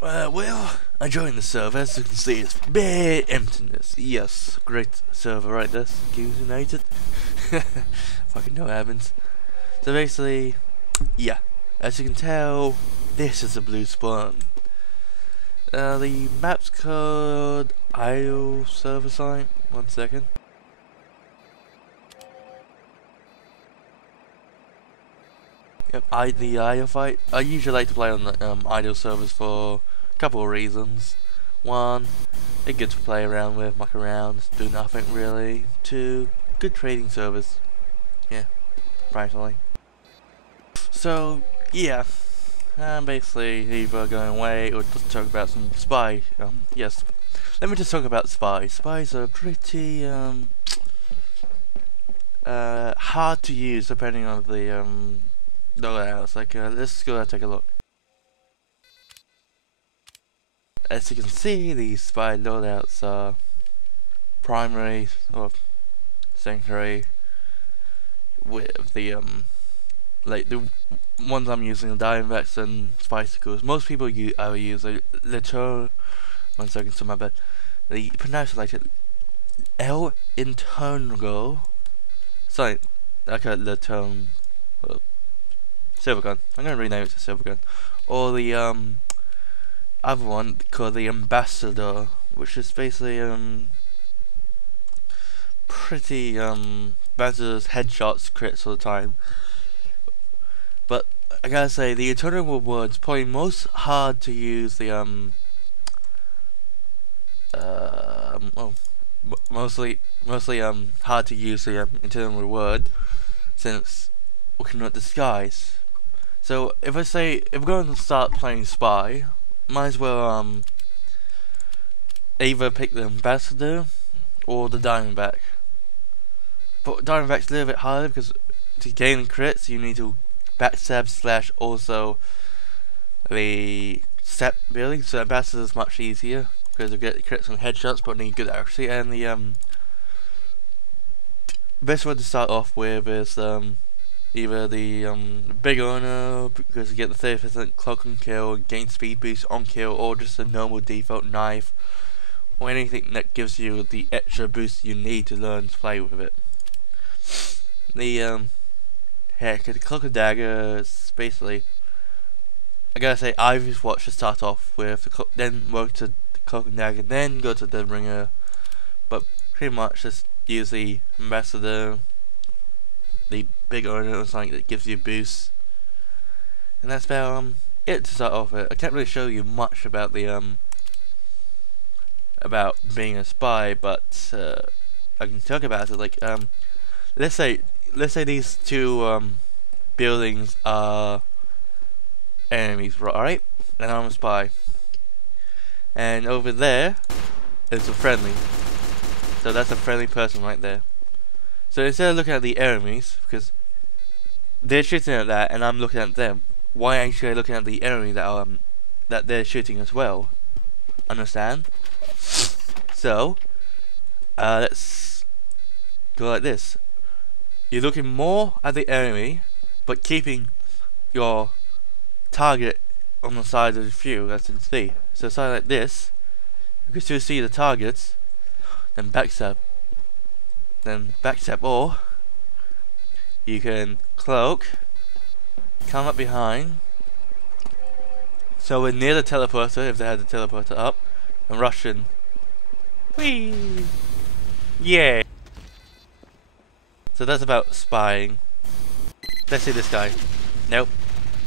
Well, I joined the server. As you can see, it's bare emptiness. Yes, great server, right? This Games United. Fucking know what happens. So basically, yeah, as you can tell, this is a blue spawn. The map's called idle server site. 1 second. Yep, the idle fight. I usually like to play on the idle servers for a couple of reasons. One, it's good to play around with, muck around, do nothing really. Two, good trading servers. Yeah, practically. So yeah, I'm basically either going away or just talk about some spy. Yes, let me just talk about spies. Spies are pretty hard to use depending on the loadouts. Like let's go and take a look. As you can see, these spy loadouts are primary or secondary with the like the ones I'm using, the Diamondbacks and Spicicles. Most people use a little. 1 second, so my bad. They pronounce it like L internal. Sorry, like a little silver gun. I'm gonna rename it to silver gun. Or the other one called the Ambassador, which is basically pretty Ambassador's headshots crits all the time. But I gotta say, the Eternal Reward's probably most hard to use. The mostly hard to use the Eternal Reward, since we cannot disguise. So if we're going to start playing spy, might as well either pick the Ambassador or the Diamondback. But Diamondback's a little bit harder because to gain crits you need to backstab / also the step building. So Ambassador is much easier because you get crits and headshots, but need good accuracy. And the best one to start off with is either the big owner, because you get the 30% cloak on kill, gain speed boost on kill, or just a normal default knife, or anything that gives you the extra boost you need to learn to play with it. The heck, the cloak and dagger is basically, I gotta say, Ivy's watch to start off with, then work to the cloak and dagger, then go to the ringer. But pretty much just use the Ambassador, the big owner, or something that gives you boosts, and that's about it to start off with. I can't really show you much about the about being a spy, but I can talk about it. Like let's say these two buildings are enemies, right? And I'm a spy, and over there is a friendly. So that's a friendly person right there. So instead of looking at the enemies, because they're shooting at that and I'm looking at them, why ain't I looking at the enemy that they're shooting as well? Understand? So let's go like this. You're looking more at the enemy, but keeping your target on the side of the view, as you can see. So something like this, you can still see the targets, then backstab, or you can cloak, come up behind, so we're near the teleporter if they had the teleporter up, and rush in. Whee! Yeah! So that's about spying. Let's see this guy. Nope,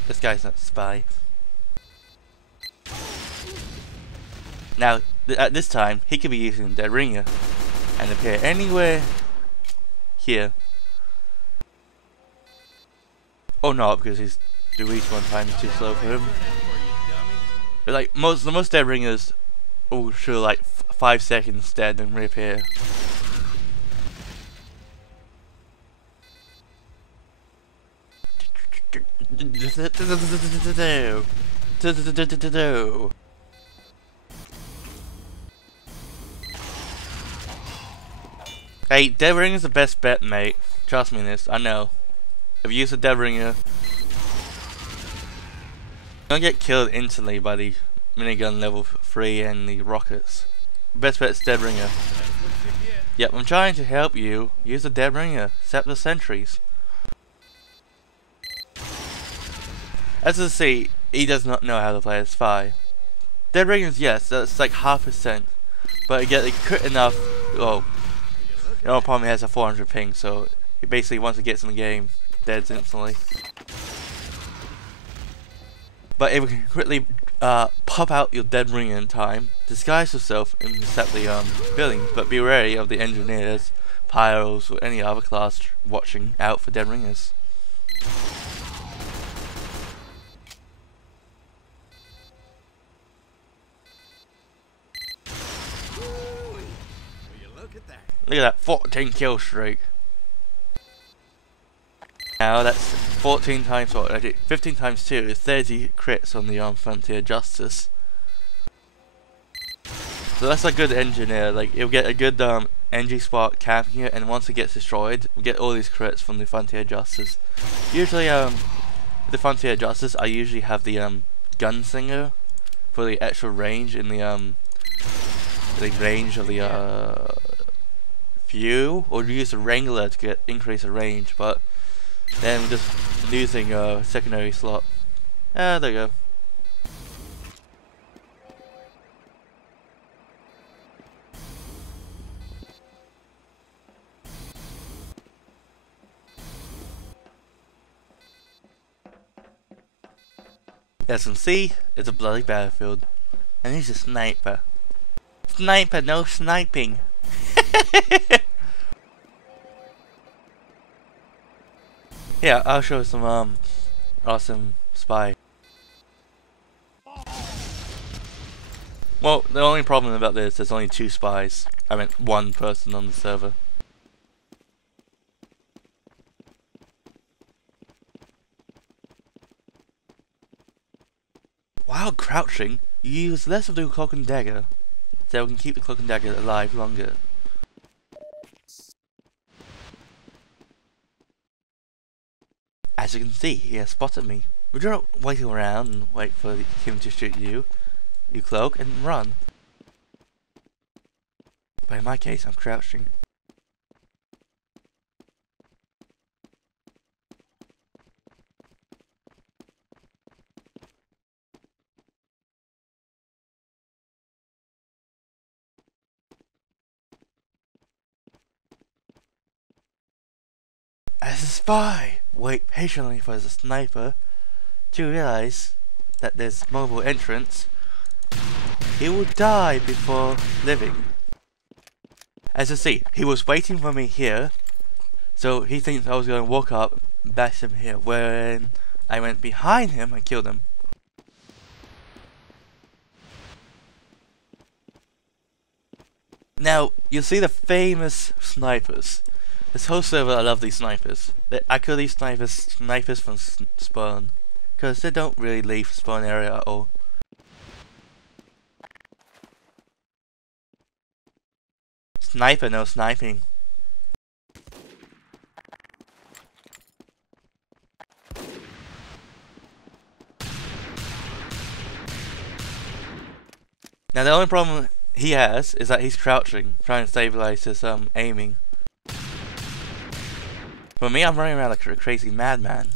this guy's not a spy. Now, at this time, he could be using the ringer and appear anywhere here. Oh no, because he's the respawn time is too slow for him. But like the most dead ringers will show like 5 seconds dead and reappear. Hey, Dead Ringer's the best bet, mate. Trust me in this, I know. If you use a Dead Ringer, you're gonna get killed instantly by the minigun level 3 and the rockets. Best bet's Dead Ringer. Yep, I'm trying to help you. Use the Dead Ringer. Set the sentries. As you see, he does not know how to play a spy. Dead Ringers, yes, that's like 0.5%. But again, they crit enough. Oh, the only problem, he has a 400 ping, so he basically, once he gets in the game, deads instantly. But if you can quickly pop out your Dead Ringer in time, disguise yourself and intercept the buildings, but be wary of the engineers, pyros, or any other class watching out for Dead Ringers. Look at that 14 kill streak. Now that's 14 times what? 15 times 2 is 30 crits on the Frontier Justice. So that's a good engineer. Like, you'll get a good engie spot camping here, and once it gets destroyed, we get all these crits from the Frontier Justice. Usually, the Frontier Justice, I usually have the Gunslinger for the extra range in the range of the view, or use the Wrangler to get increase the range, but then we're just losing a secondary slot. Ah, there you go. As you can see, it's a bloody battlefield. And he's a sniper. Sniper, no sniping. Yeah, I'll show some awesome spy. Well, the only problem about this, there's only 2 spies. I meant 1 person on the server. While crouching, you use less of the cloak and dagger, so we can keep the cloak and dagger alive longer. As you can see, he has spotted me. We don't wait around and wait for him to shoot you. You cloak and run. But in my case, I'm crouching. As a spy, wait patiently for the sniper to realize that there's mobile entrance. He will die before living. As you see, he was waiting for me here, so he thinks I was going to walk up and bash him here, when I went behind him and killed him. Now, you see the famous snipers. This whole server, I love these snipers. I call these snipers from spawn, because they don't really leave spawn area at all. Sniper, no sniping. Now the only problem he has is that he's crouching, trying to stabilize his aiming. For me, I'm running around like a crazy madman.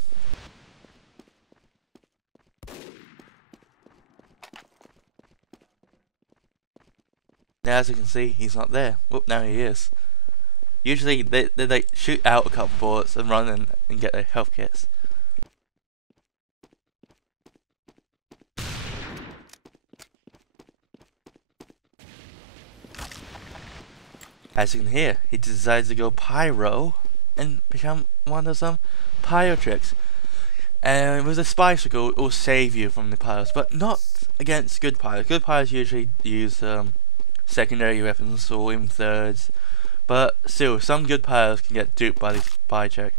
Now, as you can see, he's not there. Whoop, now he is. Usually, they like shoot out a couple bullets and run and get their health kits. As you can hear, he decides to go pyro and become one of some pyro tricks. And with a spy circle, it will save you from the pyros, but not against good pyros. Good pyros usually use secondary weapons or even thirds, but still, some good pyros can get duped by the spy check.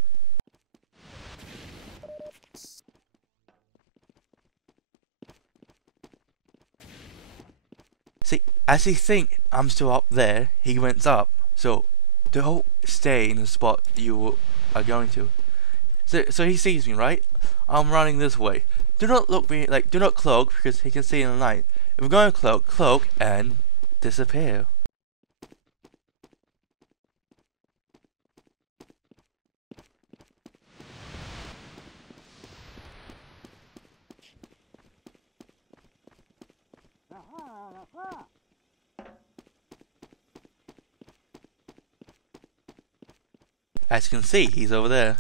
See, as he think I'm still up there, he went up. So don't stay in the spot you are going to. So he sees me, right? I'm running this way. Do not look me like, do not cloak because he can see in the night. We're going to cloak, and disappear. As you can see, he's over there.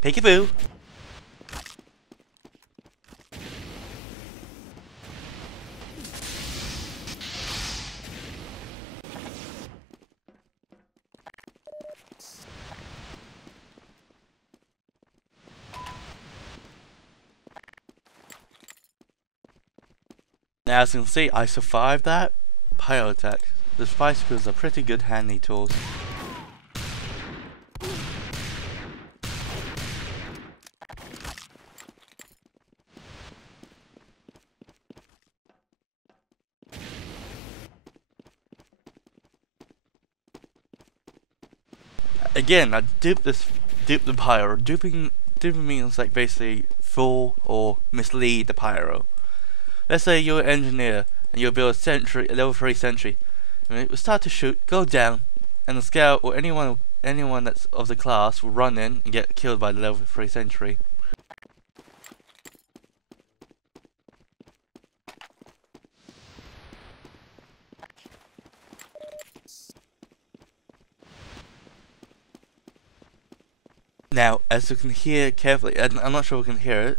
Peekaboo! Now, as you can see, I survived that pyro attack. The spice skills are pretty good handy tools. Again, I dupe the pyro. Duping means like basically fool or mislead the pyro. Let's say you're an engineer and you build a level 3 sentry. And it will start to shoot, go down, and the scout or anyone that's of the class will run in and get killed by the level 3 sentry. Now, as you can hear carefully, and I'm not sure we can hear it,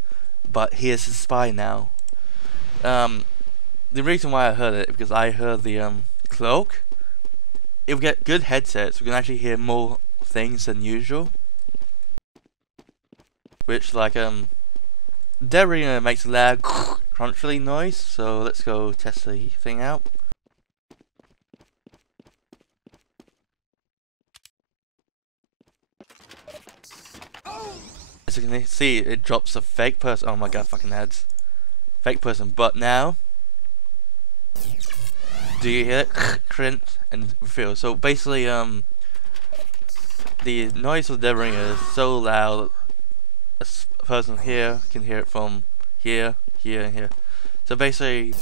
but he is a spy now. The reason why I heard it because I heard the cloak. If we get good headsets, we can actually hear more things than usual. Which like Derringer makes a loud crunchly noise, so let's go test the thing out. As you can see, it drops a fake person. Oh my god, fucking ads. Fake person, but now do you hear it? Crunch and feel. So basically, the noise of the Derringer is so loud a person here can hear it from here, here, and here. So basically,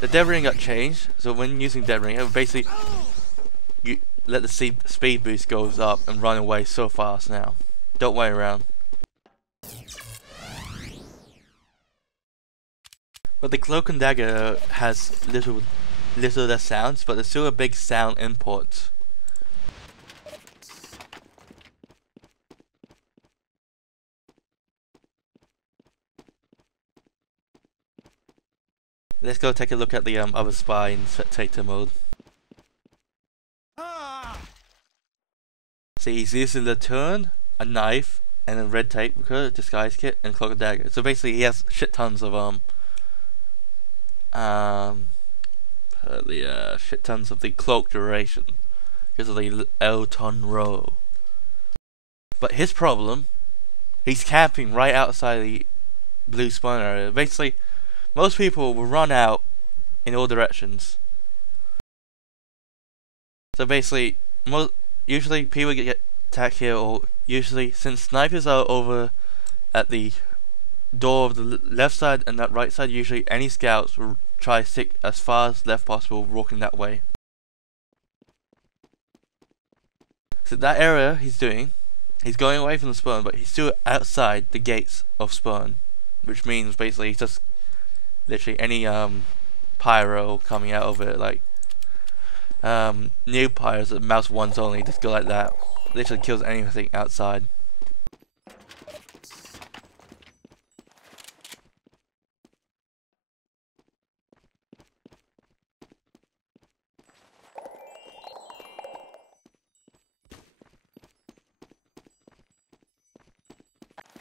the dead ring got changed. So when using dead ring, basically you let the speed boost goes up and run away so fast now. Don't wait around. But the cloak and dagger has little less sounds, but there's still a big sound input. Let's go take a look at the other spy in spectator mode. See, he's using the turn, a knife, and a red tape recruiter, disguise kit, and cloak and dagger. So basically, he has shit tons of shit tons of the cloak duration because of the Elton row. But his problem, he's camping right outside the blue spawn area. Basically, most people will run out in all directions. So basically, usually people get attacked here, or usually since snipers are over at the door of the left side and that right side, usually any scouts will try to stick as far as left possible, walking that way. So that area he's going away from the spawn, but he's still outside the gates of spawn, which means basically he's just literally any pyro coming out of it, like new pyros that mouse ones only, just go like that, literally kills anything outside.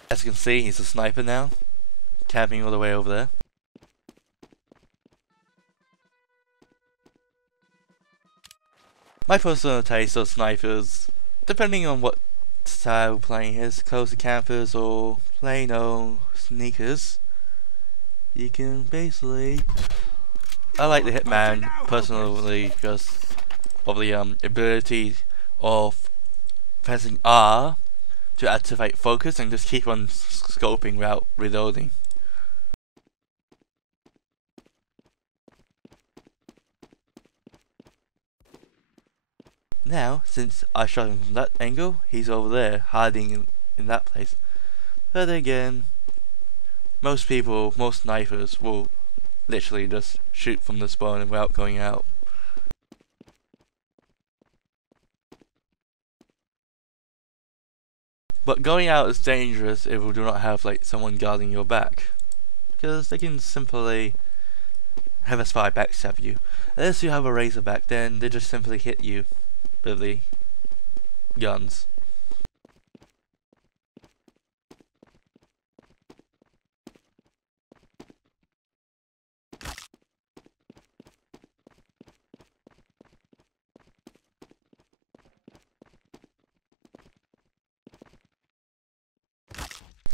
As you can see, he's a sniper now, camping all the way over there. My personal taste of snipers, depending on what style playing is, closer campers or plain old sneakers, you can basically... I like the Hitman personally because of the ability of pressing R to activate focus and just keep on scoping without reloading. Now, since I shot him from that angle, he's over there, hiding in that place. But again, most snipers will literally just shoot from the spawn without going out. But going out is dangerous if you do not have like someone guarding your back, because they can simply have a spy backstab you. Unless you have a razorback, then they just simply hit you with the guns.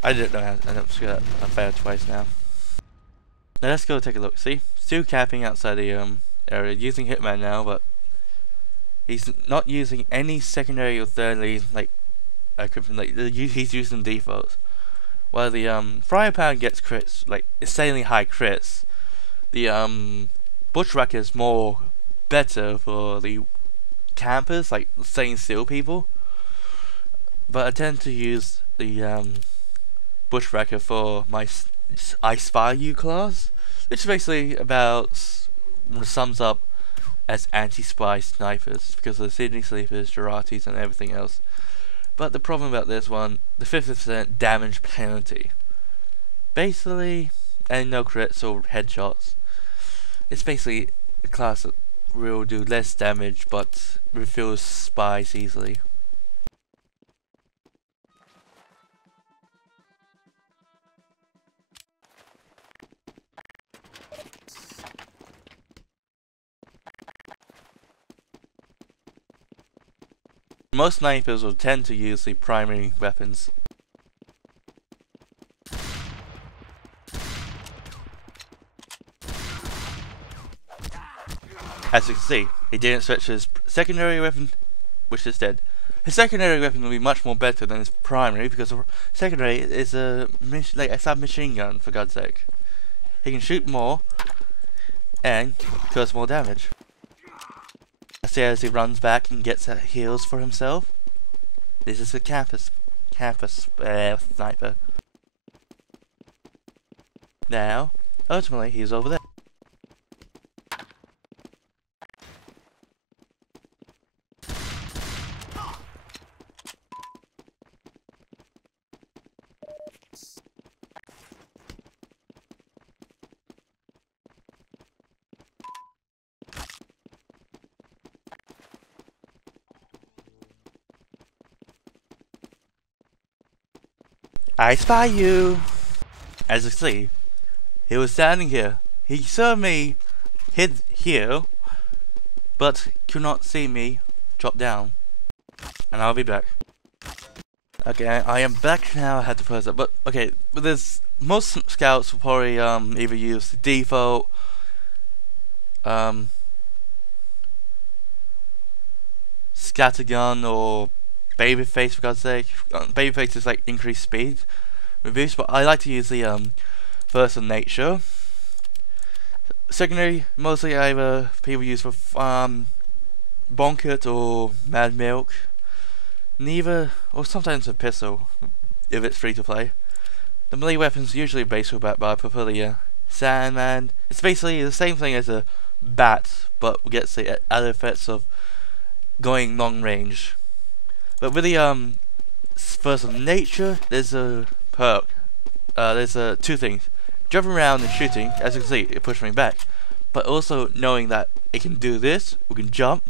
I didn't know how to end up failed twice now. Now let's go take a look. See? Still camping outside the area, using Hitman now, but he's not using any secondary or thirdly like equipment. Like he's using defaults. While the Fryer Pound gets crits, like insanely high crits, the Bushwhacker is more better for the campers, like staying still people. But I tend to use the Bushwhacker for my I Spy You class, which is basically about sums up as anti-spy snipers because of the Sydney Sleepers, Geratis and everything else. But the problem about this one, the 50% damage penalty. Basically, and no crits or headshots. It's basically a class that will do less damage but refills spies easily. Most snipers will tend to use the primary weapons. As you can see, he didn't switch his secondary weapon, which is dead. His secondary weapon will be much more better than his primary because secondary is a submachine gun, for God's sake. He can shoot more and cause more damage. See as he runs back and gets heals for himself. This is a campus sniper. Now, ultimately, he's over there. I spy you! As you see, he was standing here. He saw me hid here, but could not see me drop down. And I'll be back. Okay, I am back now. I had to pause it, but okay. But there's most scouts will probably either use the default scattergun or babyface, for God's sake. Babyface is like increased speed with boost, but I like to use the first of nature. Secondary, mostly either people use for Bonket or Mad Milk. Neither, or sometimes a pistol if it's free to play. The melee weapons usually based with bat, but I prefer the Sandman. It's basically the same thing as a bat, but gets the other effects of going long range. But with the first of nature, there's a perk. There's two things: jumping around and shooting. As you can see, it pushed me back. But also knowing that it can do this, we can jump,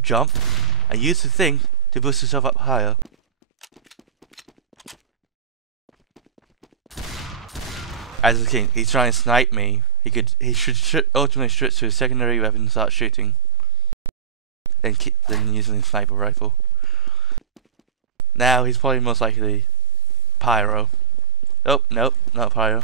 and use the thing to boost yourself up higher. as a king, he's trying to snipe me. He should ultimately switch to his secondary weapon and start shooting. Then using his sniper rifle. Now he's probably most likely pyro. Oh, nope, not pyro.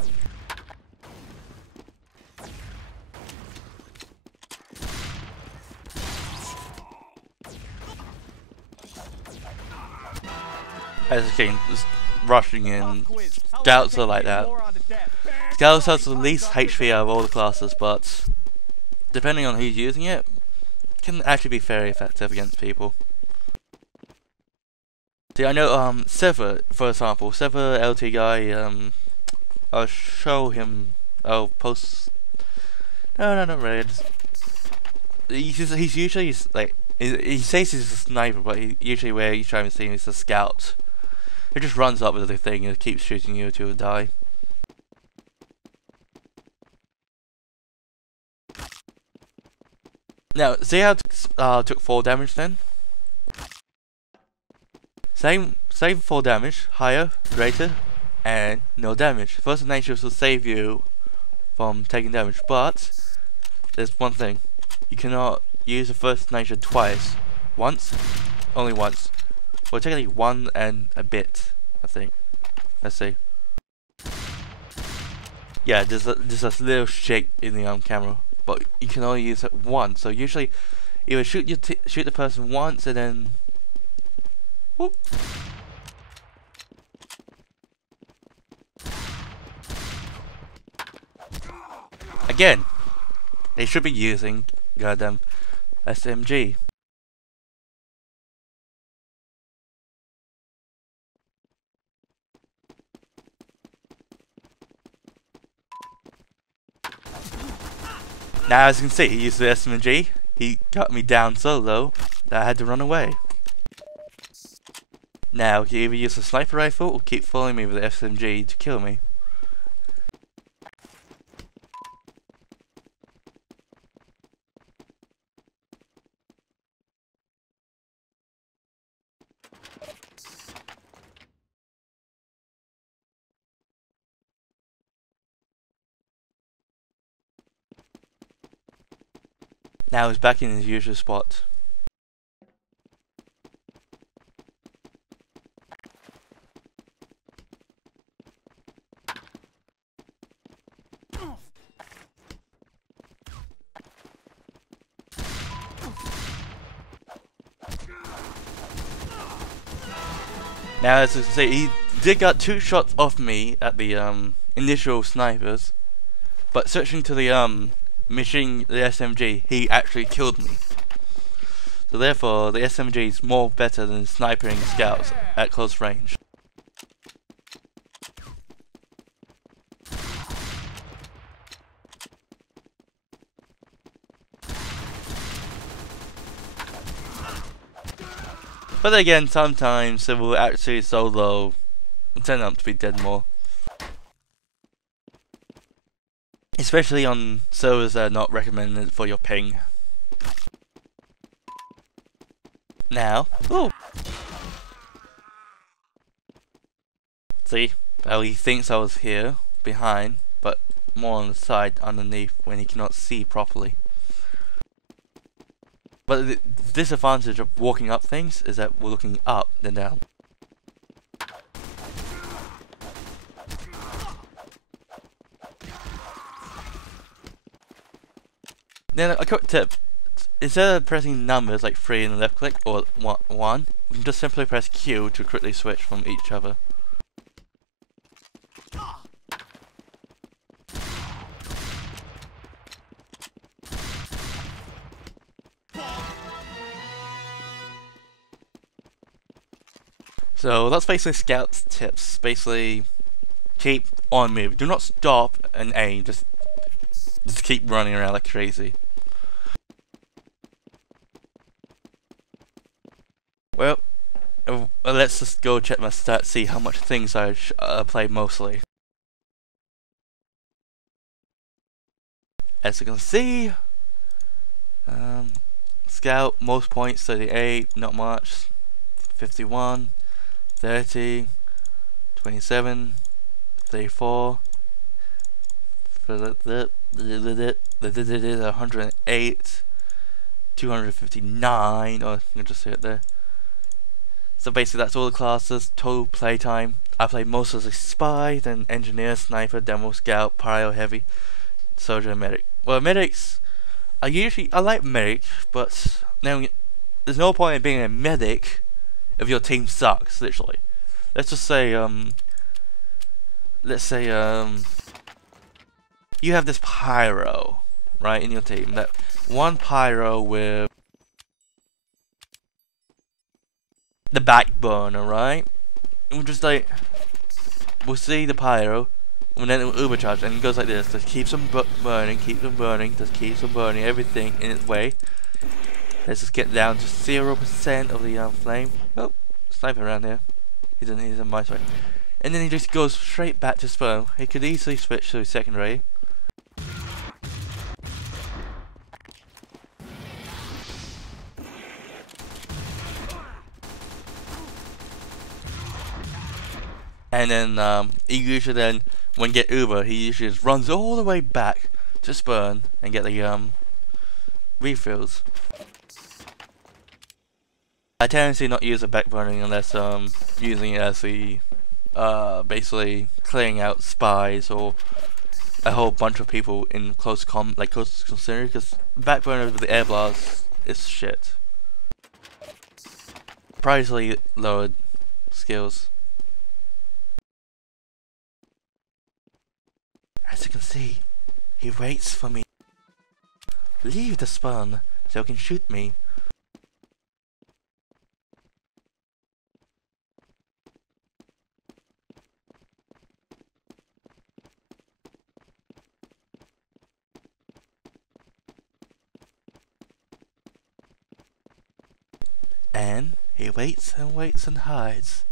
As a king, just rushing in. Scouts are like that. Scouts has the least HP out of all the classes, but depending on who's using it, can actually be very effective against people. See, I know Sever, for example, Sever LT guy, I'll show him, I'll post, no, not really, he's usually, like, he says he's a sniper, but usually where he's trying to see him is a scout. He just runs up with the thing and keeps shooting you until you die. Now, see how took 4 damage then? Same 4 damage, higher, greater, and no damage. First nature will save you from taking damage, but there's one thing. You cannot use the first nature twice. Once, only once. Well, technically 1 and a bit, I think. Let's see. Yeah, there's a little shake in the camera, but you can only use it once. So usually, you would shoot the person once and then, whoop. Again, they should be using goddamn SMG. Now, as you can see, he used the SMG. He got me down so low that I had to run away. Now, he either use a sniper rifle or keep following me with the SMG to kill me. Now he's back in his usual spot. Now, as you can see, he did got 2 shots off me at the initial snipers, but switching to the machine, the SMG, he actually killed me. So therefore, the SMG is more better than sniping scouts at close range. But again, sometimes it will actually solo turn out to be dead more. Especially on servers that are not recommended for your ping. Now, ooh. See, how he thinks I was here, behind, but more on the side, underneath, when he cannot see properly. But the disadvantage of walking up things is that we're looking up, then down. Then a quick tip, instead of pressing numbers like 3 in the left click or 1, you can just simply press Q to quickly switch from each other. So that's basically Scout's tips. Basically, keep on moving. Do not stop and aim. Just keep running around like crazy. Well, let's just go check my stats, see how much things I played mostly. As you can see, Scout, most points 38, not much, 51, 30, 27, 34, 108, 259. Oh, I can just see it there. So basically, that's all the classes. Total playtime. I played most of the spy, then engineer, sniper, demo, scout, pyro, heavy, soldier, and medic. Well, medics. I like medic, but now there's no point in being a medic if your team sucks. Literally, let's just say you have this pyro right in your team. That one pyro with the backburner, right? And we'll just like we'll see the pyro, and then it will overcharge, and it goes like this. Just keeps them burning, just keeps them burning, everything in its way. Let's just get down to 0% of the flame. Oh, sniper around here. He's in my side. And then he just goes straight back to spawn. He could easily switch to secondary. And then he usually then, when get Uber, he usually just runs all the way back to spawn and get the refills. I tend to not use the backburning unless using it as the basically clearing out spies or a whole bunch of people in close consider, because backburner with the air blast is shit. Surprisingly lowered skills. As you can see, he waits for me. Leave the spawn so he can shoot me. And he waits and waits and hides.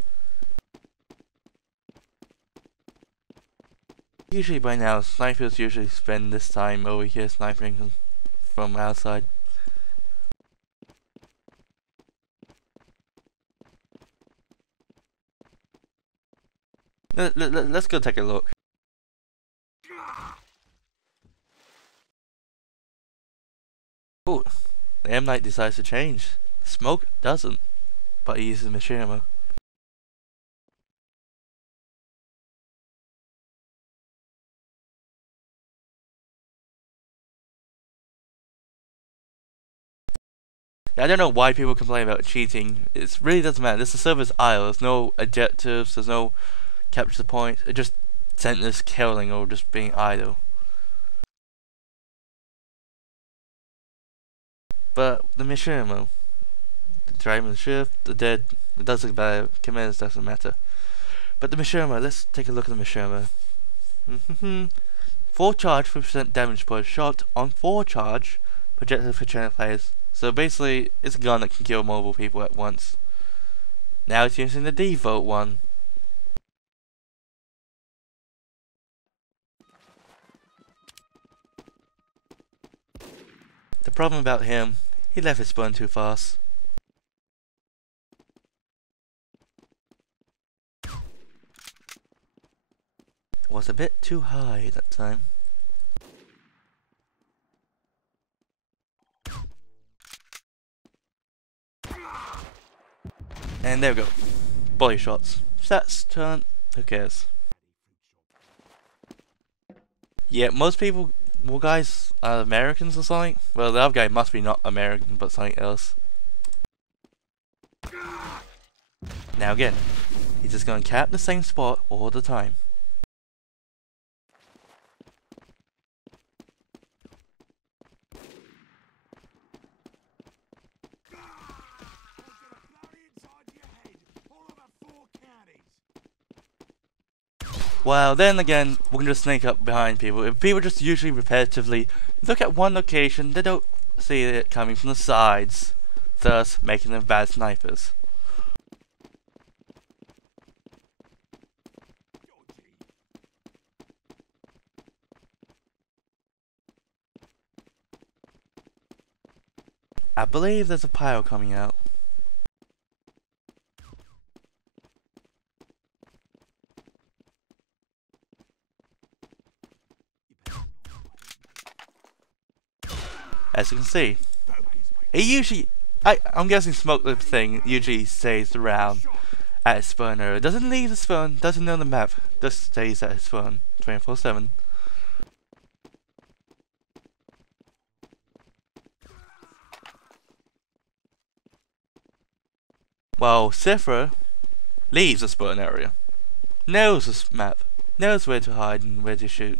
Usually by now, snipers usually spend this time over here sniping from outside. Let's go take a look. Oh, the M Knight decides to change. Smoke doesn't, but he uses machine ammo. I don't know why people complain about cheating. It really doesn't matter. This is server's idle. There's no objectives. There's no capture the point. It just senseless killing or just being idle. But the machine ammo, the driving the shift, the dead, it doesn't matter. Commands doesn't matter. But the machine ammo. Let's take a look at the machine ammo. Full charge, 50% damage per shot on 4 charge. Projected for channel players. So basically, it's a gun that can kill multiple people at once. Now it's using the default one. The problem about him, he left his spawn too fast. It was a bit too high that time. And there we go. Body shots. Stats, turn, who cares? Yeah, most people, well guys, are Americans or something? Well, the other guy must be not American, but something else. Now again, he's just gonna cap the same spot all the time. Well, then again, we can just sneak up behind people. If people just usually repetitively look at one location, they don't see it coming from the sides, thus making them bad snipers. I believe there's a pyro coming out. as you can see. It usually, I'm guessing smoke the thing usually stays around at its spawn area. Doesn't leave the spawn, doesn't know the map, just stays at its spawn 24/7. While Cypher leaves the spawn area, knows the map, knows where to hide and where to shoot.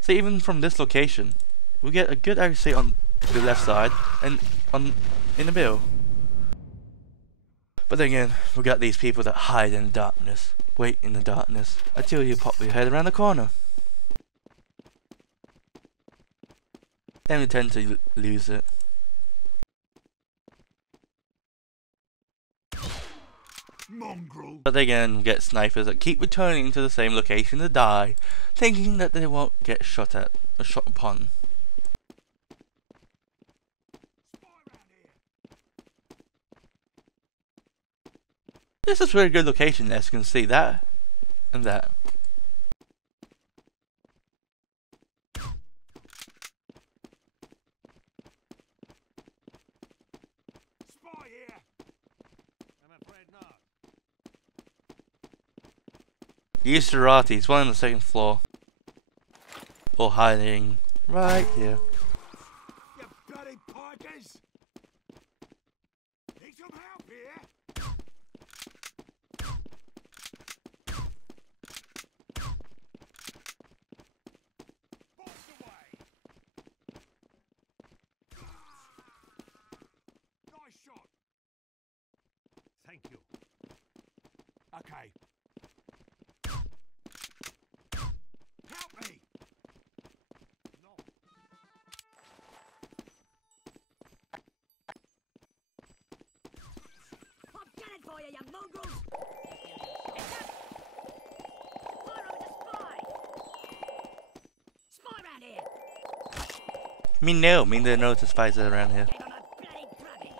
So even from this location, we get a good accuracy on the left side and in the middle. But then again, we got these people that hide in the darkness, wait in the darkness until you pop your head around the corner. Then we tend to lose it. Mongrel. But again, we get snipers that keep returning to the same location to die, thinking that they won't get shot at or shot upon. This is a very good location, as you can see, that and that. Spy here. I'm afraid not. Userati is one on the second floor. Or hiding right here. You bloody pikers! Need some help here? Bolt away! Nice shot! Thank you. Okay. Help me! No. I'm gunning for you, you mongrels! Pyro is a spy! Spy round here! Me they know the spies are around here. Gave him a bloody drubbing!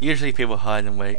Usually people hide and wait.